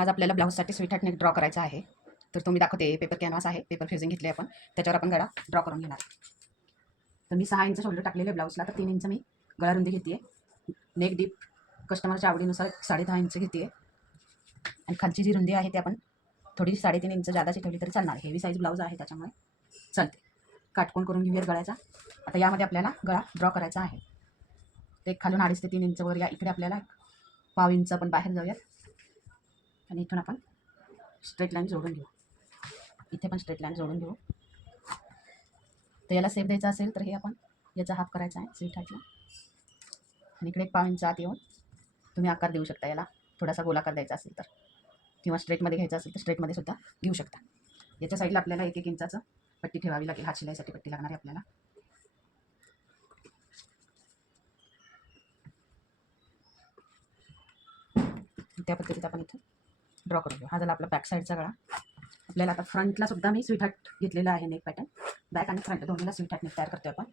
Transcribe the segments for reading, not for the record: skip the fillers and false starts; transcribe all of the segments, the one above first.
आज आपल्याला ब्लाऊजसाठी sweet heart neck draw करायचा आहे. तर तो मी दाखवते. पेपर कॅनव्हास आहे, पेपर फ्युजिंग घेतले आपण, त्याच्यावर आपण गळा ड्रॉ करून घेणार. तर मी 6 इंच शोल्डर टाकलेले ब्लाऊजला, तर 3 इंच मी गळा रुंदी घेते. नेक डीप कस्टमरच्या आवडीनुसार 10.5 इंच घेते. आणि खालची जी रुंदी आहे ती आपण थोडी 3.5 इंच जादाची ठेवली तरी चालणार. हेवी साईज ब्लाऊज आहे त्याच्यामुळे चालते. काटकोन करून घेऊयात गळ्याचा. आता यामध्ये आपल्याला गळा ड्रॉ करायचा आहे. ते खालून 2.5 ते 3 इंच वर या इकडे आपल्याला 1/2 इंच आपण बाहेर जाऊयात आणि इथून आपण स्ट्रेट लाईन जोडून घेऊ. इथे पण स्ट्रेट लाईन जोडून घेऊ. तर याला सेप द्यायचा असेल तर हे आपण याचा हाफ करायचा आहे स्वीट हार्टला आणि इकडे 1/5 इंच आत येऊन तुम्ही आकार देऊ शकता. याला थोडासा गोलाकार द्यायचा असेल तर, किंवा स्ट्रेटमध्ये घ्यायचा असेल तर स्ट्रेटमध्ये सुद्धा घेऊ शकता. याच्या साईडला आपल्याला 1-1 इंचाचं पट्टी ठेवावी लागेल. हात शिलाईसाठी पट्टी लागणार आहे आपल्याला. त्या पद्धतीत आपण इथे ड्रॉ करून घेऊ. हा झाला आपला बॅक साईडचा गळा. आपल्याला आता फ्रंटला सुद्धा मी स्वीट हार्ट घेतलेला आहे नेक पॅटर्न. बॅक आणि फ्रंट दोन्हीला स्वीट हार्ट नेक तयार करतो आपण.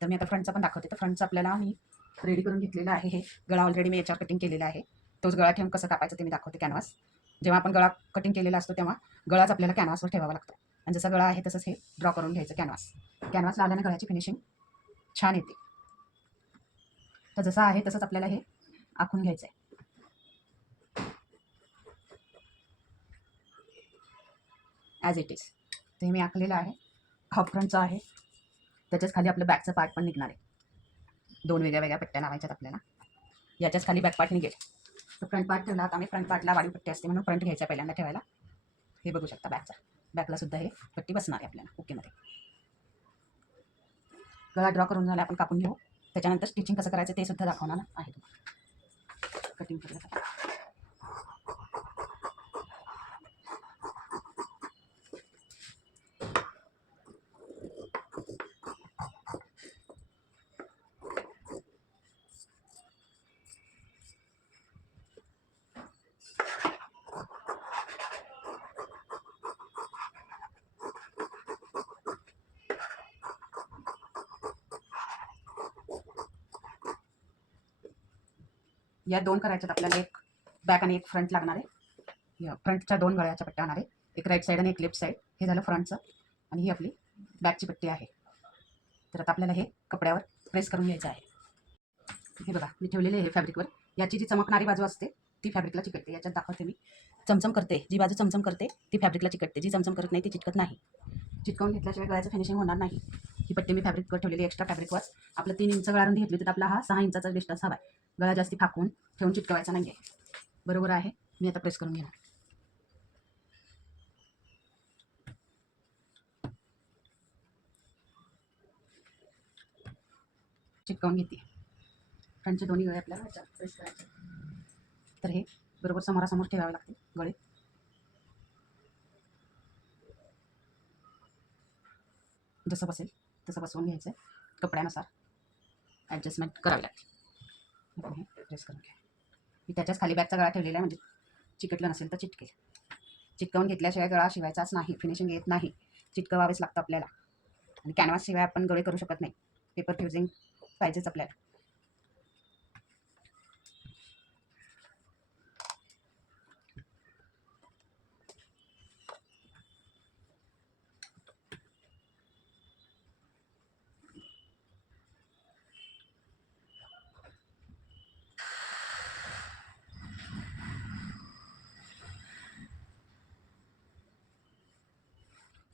तर मी आता फ्रंटचा पण दाखवते. तर फ्रंटचा आपल्याला मी रेडी करून घेतलेला आहे. हे गळा ऑलरेडी मी याच्यावर कटिंग केलेला आहे. तोच गळा ठेवून कसं कापायचं ते मी दाखवते. कॅनव्हास जेव्हा आपण गळा कटिंग केलेला असतो तेव्हा गळाच आपल्याला कॅनव्हासवर ठेवावा लागतो. आणि जसं गळा आहे तसंच हे ड्रॉ करून घ्यायचं. कॅनव्हास लावल्याने गळ्याची फिनिशिंग छान येते. तर जसं आहे तसंच आपल्याला हे आखून घ्यायचं आहे. As it is. ते मी आखलेलं आहे. हाफ फ्रंटचं आहे. त्याच्याच खाली आपलं बॅकचं पार्ट पण निघणार आहे. 2 वेगळ्या वेगळ्या पट्ट्या लावायच्यात आपल्याला. याच्याच खाली बॅक पार्ट निघेल. तर फ्रंट पार्ट ठेवला. आता आम्ही फ्रंट पार्टला वाढीव पट्टी असते म्हणून फ्रंट घ्यायचा पहिल्यांदा ठेवायला. हे बघू शकता बॅकचा. बॅकला सुद्धा हे पट्टी बसणार आहे आपल्याला ओकेमध्ये. गळा ड्रॉ करून झाला आपण कापून घेऊ. त्याच्यानंतर स्टिचिंग कसं करायचं ते सुद्धा दाखवणार आहे तुम्हाला. कटिंग करण्यासाठी या 2 करायच्यात आपल्याला. एक बॅक आणि एक फ्रंट लागणार आहे. फ्रंटच्या 2 गळ्याच्या पट्ट्या होणार आहे. एक राईट साईड आणि एक लेफ्ट साईड. हे झालं फ्रंटचं आणि ही आपली बॅकची पट्टी आहे. तर आता आपल्याला हे कपड्यावर प्रेस करून घ्यायचं आहे. हे बघा मी ठेवलेले आहे फॅब्रिकवर. याची जी चमकणारी बाजू असते ती फॅब्रिकला चिकटते. याच्यात दाखवते मी. चमचम करते जी बाजू चमचम करते ती फॅब्रिकला चिकटते. जी चमचम करत नाही ती चिटकत नाही. चिटकवून घेतल्याशिवाय गळ्याचं फिनिशिंग होणार नाही. ही पट्टी मी फॅब्रिकवर ठेवलेली एक्स्ट्रा फॅब्रिकवर. आपलं 3 इंच गळा रुंदी घेतली तर आपला हा 6 इंचाचा डिस्टन्स हवा आहे. गळा जास्ती फाकून ठेवून चिटकवायचा नाही आहे. बरोबर आहे. मी आता प्रेस करून घेणार. चिटकवून घेते. फ्रंटचे दोन्ही गळे आपल्याला ह्याच्यात प्रेस करायचे. तर हे बरोबर समोरासमोर ठेवावे लागते गळे. जसं बसेल तसं बसवून घ्यायचं. कपड्यानुसार ॲडजस्टमेंट करावी लागते. आपण हे प्रेस करून घ्या. मी त्याच्याच खाली बॅकचा गळा ठेवलेला आहे म्हणजे चिकटलं नसेल तर चिटकेल. चिटकवून घेतल्याशिवाय गळा शिवायचाच नाही. फिनिशिंग येत नाही. चिटकवावेच लागतं आपल्याला. आणि कॅनव्हासशिवाय आपण गळे करू शकत नाही. पेपर फ्युजिंग पाहिजेच आपल्याला.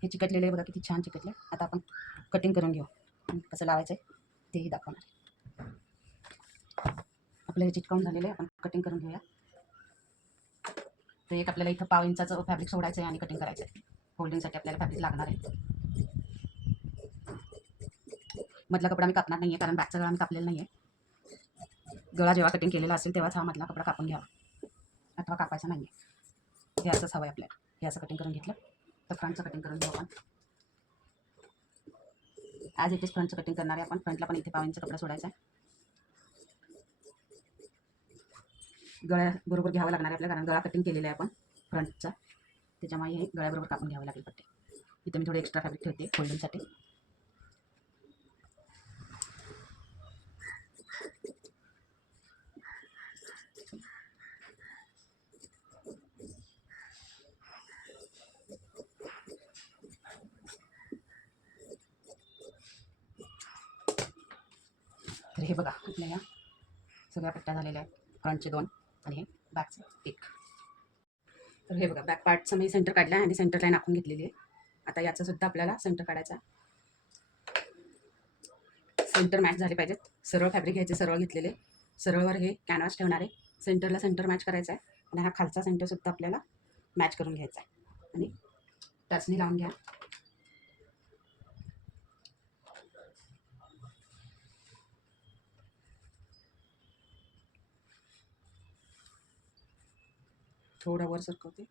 हे चिकटलेले आहे बघा किती छान चिकटले. आता आपण कटिंग करून घेऊ. कसं लावायचं आहे तेही दाखवणार. आपलं हे चिटकावून झालेलं आहे. आपण कटिंग करून घेऊया. तर एक आपल्याला इथं 1/2 इंचाचं फॅब्रिक सोडायचं आहे आणि कटिंग करायचं आहे. फोल्डिंगसाठी आपल्याला फॅब्रिक लागणार आहे. मधला कपडा मी कापणार नाही आहे कारण बॅकचा गळा मी कापलेला नाही आहे. गळा जेव्हा कटिंग केलेला असेल तेव्हाच हा मधला कपडा कापून घ्यावा अथवा कापायचा नाही आहे. हे असंच हवं आहे आपल्याला. हे असं कटिंग करून घेतलं तर फ्रंटचं कटिंग करून घेऊ आपण. ॲज इट इज फ्रंटचं कटिंग करणार आहे आपण. फ्रंटला पण इथे 1/2 इंच कपडा सोडायचा आहे. गळ्याबरोबर घ्यावं लागणार आहे आपल्याला कारण गळा कटिंग केलेला आहे आपण फ्रंटचा. त्याच्यामुळे हे गळ्याबरोबर कापून घ्यावं लागेल पट्टी. इथे मी थोडे एक्स्ट्रा फॅब्रिक ठेवते फोल्डिंगसाठी. बघा आपल्या या सगळ्या पट्ट्या झालेल्या आहेत, फ्रंटचे 2 आणि हे बॅकचे 1. तर हे बघा बॅक पार्टचं मी सेंटर काढलं आहे आणि सेंटर लाईन आखून घेतलेली आहे. आता याचं सुद्धा आपल्याला सेंटर काढायचं आहे. सेंटर मॅच झाले पाहिजेत. सरळ फॅब्रिक घ्यायचे, सरळ घेतलेले, सरळवर हे कॅनव्हास ठेवणार आहे. सेंटरला सेंटर मॅच करायचा आहे आणि हा खालचा सेंटरसुद्धा आपल्याला मॅच करून घ्यायचा आहे आणि टचनी लावून घ्या. थोडा वर सरकवते.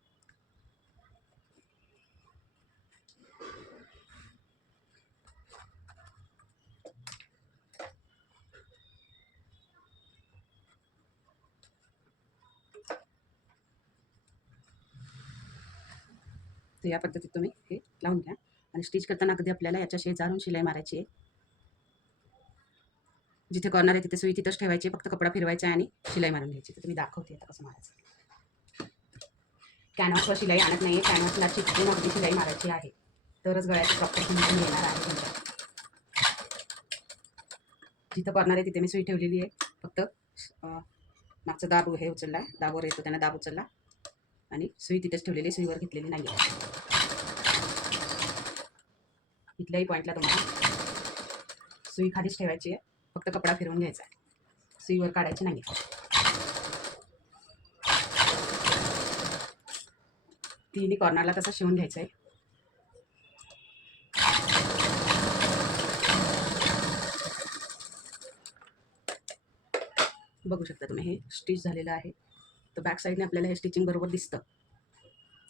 तर या पद्धतीत तुम्ही हे लावून घ्या आणि स्टिच करताना अगदी आपल्याला याच्या शेजारून शिलाई मारायची आहे. जिथे कॉर्नर आहे तिथे सुई तिथंच ठेवायची, फक्त कपडा फिरवायचा आहे आणि शिलाई मारून घ्यायची. तर तुम्ही दाखवते आता कसं मारायचं. कॅनव्हासवर शिलाई आणत नाही आहे, कॅनव्हासला चिकटून अगदी शिलाई मारायची आहे, तरच गळ्याची प्रॉपर फिनिशिंग येणार आहे तुमच्या. जिथं कॉर्नर आहे तिथे मी सुई ठेवलेली आहे, फक्त मागचा दाब हे उचलला आहे, दाबावर येतो त्याने दाब उचलला आणि सुई तिथेच ठेवलेली, सुईवर घेतलेली नाही आहे. इथल्याही पॉईंटला तुम्हाला सुई खालीच ठेवायची आहे, फक्त कपडा फिरवून घ्यायचा आहे, सुईवर काढायची नाही. तिन्ही कॉर्नरला तसं शिवून घ्यायचं आहे. बघू शकता तुम्ही हे स्टिच झालेलं आहे. तर बॅक साईडने आपल्याला हे स्टिचिंग बरोबर दिसतं.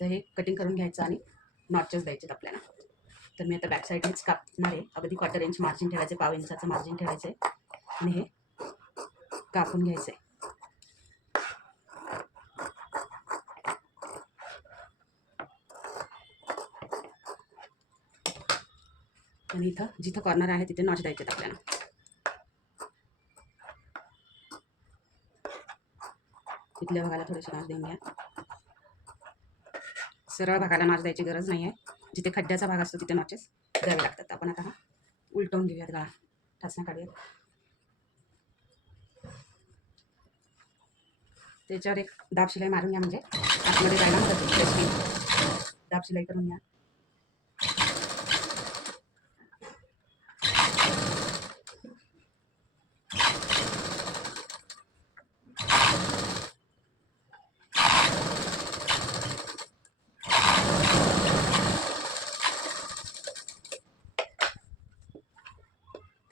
तर हे कटिंग करून घ्यायचं आणि नॉचेस द्यायचे आपल्याला. तर मी आता बॅक साईडनेच कापणार आहे. अगदी 1/4 इंच मार्जिन ठेवायचं, पाव इंचाचं मार्जिन ठेवायचं आहे आणि हे कापून घ्यायचं आहे. आणि इथं जिथं कॉर्नर आहे तिथे नॉच द्यायचे आपल्याला. इथल्या भागाला थोडेसे नॉच देऊन घ्या. सरळ भागाला नॉच द्यायची गरज नाही आहे, जिथे खड्ड्याचा भाग असतो तिथे नॉचेस द्यावे लागतात. आपण आता हा उलटवून घेऊयात, गळा ठसना काढूयात. त्याच्यावर एक दाब शिलाई मारून घ्या, म्हणजे आतमध्ये जायला मदत होईल. दाब शिलाई करून घ्या.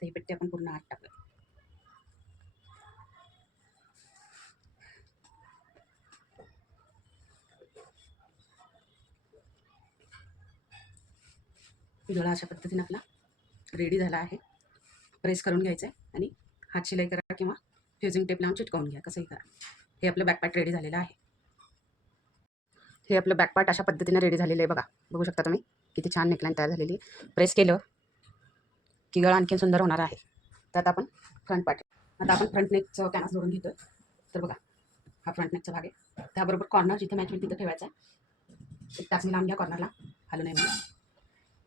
तर ही पट्टी आपण पूर्ण आत टाकूया. गळा अशा पद्धतीने आपला रेडी झाला आहे. प्रेस करून घ्यायचं आहे आणि हात शिलाई करा किंवा फ्युजिंग टेप लावून चिटकवून घ्या, कसंही करा. हे आपलं बॅकपार्ट रेडी झालेलं आहे. हे आपलं बॅकपार्ट अशा पद्धतीने रेडी झालेलं आहे. बघा, बघू शकता तुम्ही किती छान नेकलाईन तयार झालेली आहे. प्रेस केलं की गळा आणखीन सुंदर होणार आहे. त्यात आपण फ्रंट पार्ट, आता आपण फ्रंट नेकचं कॅनव्हास जोडून घेतो. तर बघा, हा फ्रंट नेकचा भाग आहे. त्याबरोबर कॉर्नर जिथे मॅच होईल तिथं ठेवायचा आहे. एक टाचणी लावून घ्या कॉर्नरला, हलू नये म्हणून,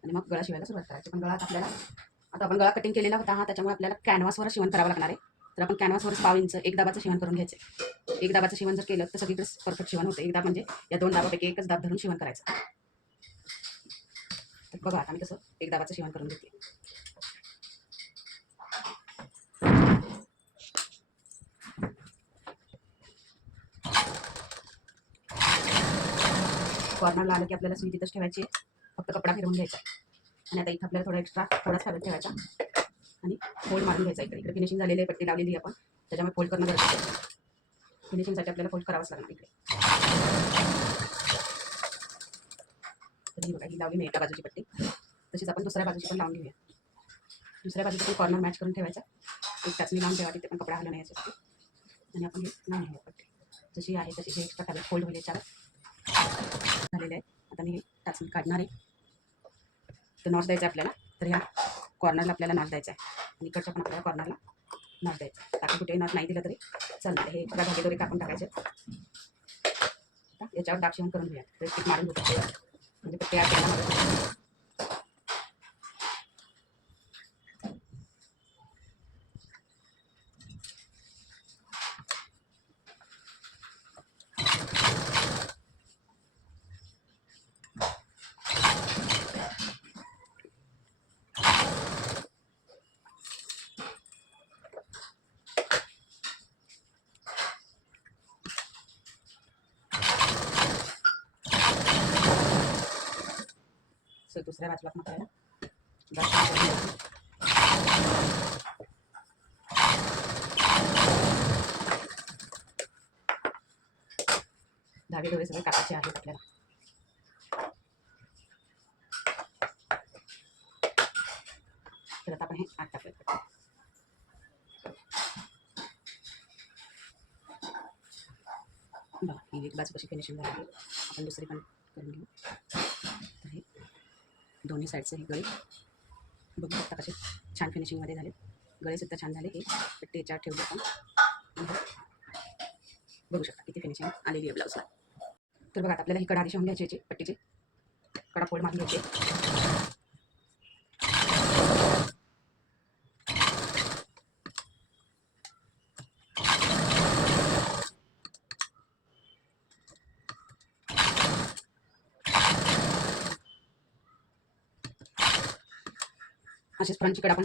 आणि मग गळा शिवायला सुरुवात करायची. पण गळा आपल्याला आता आपण गळा कटिंग केलेला होता हा, त्याच्यामुळे आपल्याला कॅनव्हासवर शिवण करावं लागणार आहे. तर आपण कॅनव्हासवर 1/2 इंच एक दाबाचं शिवण करून घ्यायचं. एक दाबाचं शिवण जर केलं तर सगळीकडे परफेक्ट शिवण होतं. एक दाब म्हणजे या 2 दाबापैकी एकच दाब धरून शिवण करायचं. तर बघा आता मी कसं एक दाबाचं शिवण करून घेते. कॉर्नरला आलं की आपल्याला सुई तिथंच ठेवायची, फक्त कपडा फिरवून घ्यायचा. आणि आता इथं आपल्याला थोडा एक्स्ट्रा थोडाच फॅब्रिक ठेवायचा आणि फोल्ड मारून घ्यायचा. इकडे फिनिशिंग झालेली आहे, पट्टी लावलेली आहे आपण, त्याच्यामुळे फोल्ड करणं गरजेचं आहे. फिनिशिंगसाठी आपल्याला फोल्ड करावंच लागणार इकडे. तर ही बघा, ही लावली मी एका बाजूची पट्टी, तशीच आपण दुसऱ्या बाजूची पण लावून घेऊया. दुसऱ्या बाजूची पण कॉर्नर मॅच करून ठेवायचा. एक टाचणी लावून ठेवा, तिथे पण कपडा हलवून यायचा असते आणि आपण हे लावून घेऊया पट्टी. जशी आहे तशी हे एक्स्ट्रा फॅब्रिक फोल्ड होईल याच्यावर झालेलं आहे. आता मी हे टाचणी काढणार आहे. तर नॉच द्यायचं आहे आपल्याला. तर ह्या कॉर्नरला आपल्याला नॉच द्यायचा आहे आणि इकडच्या पण आपल्याला कॉर्नरला नॉच द्यायचा आहे. बाकी कुठेही नॉच नाही दिलं तरी चालणार. हे एक्स्ट्रा धागेदोरे कापून टाकायचे. आता याच्यावर दाब शिवण करून घेऊया. रेस्टिक मारून घेतो म्हणजे पट्टी आत यायला मदत होईल. दुसऱ्या बाजूला पण आपल्याला ड्रॉ करून घ्यायचं. धागे डोळे सगळे कापायचे आहेत आपल्याला. तर आता आपण हे आत टाकूयात. बघा ही एक बाजू कशी फिनिशिंग झाली आहे. आपण दुसरी पण करून घेऊ. तर हे दोन्ही साईडचे हे गळे बघू शकता कसे छान फिनिशिंगमध्ये झाले. गळेसुद्धा छान झाले. हे पट्टी याच्यावर ठेवली आपण. बघू शकता किती फिनिशिंग आलेली आहे ब्लाऊजला. तर बघा आपल्याला ही कडा आधी शिवून घ्यायची याची पट्टीची. कडा फोल्ड मारून घ्यायची. अशीच फ्रंटची कडा पण